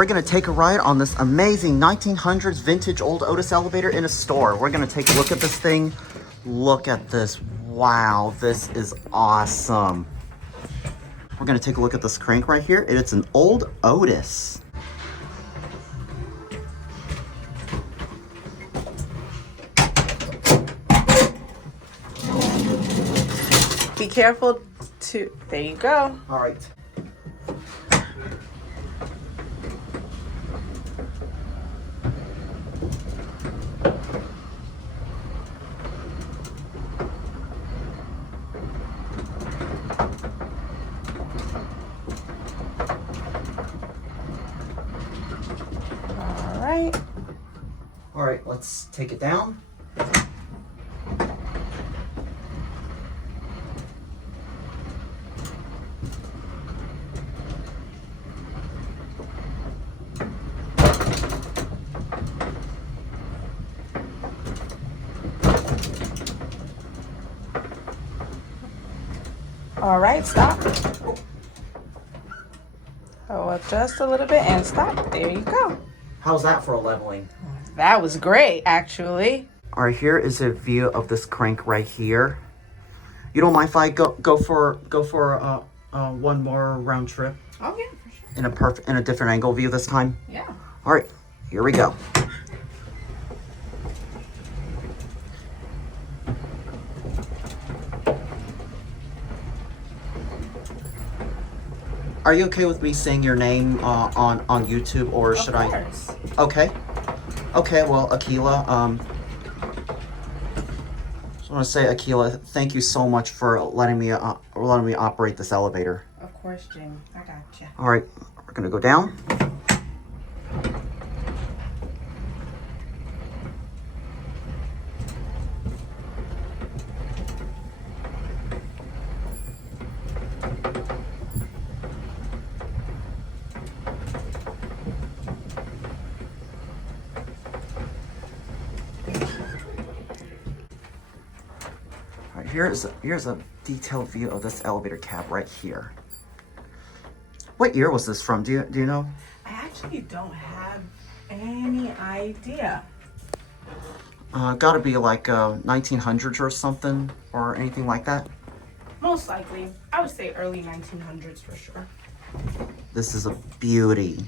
we're gonna take a ride on this amazing 1900s vintage old Otis elevator in a store. We're gonna take a look at this thing. Look at this. Wow, this is awesome. We're gonna take a look at this crank right here. It's an old Otis. Be careful to, there you go. All right. All right, let's take it down. All right, stop. Go up just a little bit and stop. There you go. How's that for a leveling? That was great, actually. All right, here is a view of this crank right here. You don't mind if I go for one more round trip? Oh yeah, for sure. In a different angle view this time? Yeah. All right, here we go. Are you okay with me saying your name on YouTube, or should I? Of course. Okay. Okay. Well, Akila. Just want to say, Akila, thank you so much for letting me operate this elevator. Of course, Jim. I got you. All right, we're gonna go down. Here's a detailed view of this elevator cab right here. What year was this from? Do you know? I actually don't have any idea. Gotta be like 1900s or something, or anything like that. Most likely. I would say early 1900s for sure. This is a beauty.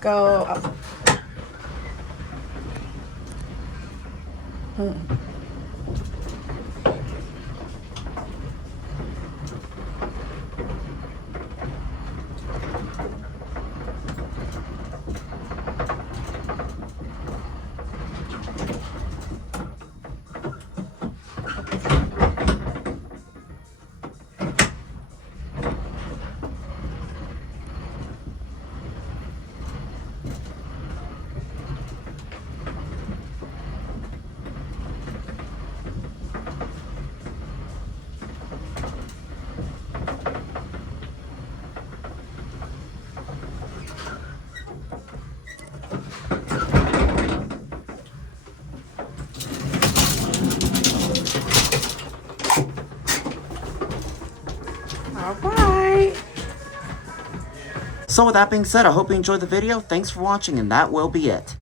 Go up. All right. So with that being said, I hope you enjoyed the video. Thanks for watching, and that will be it.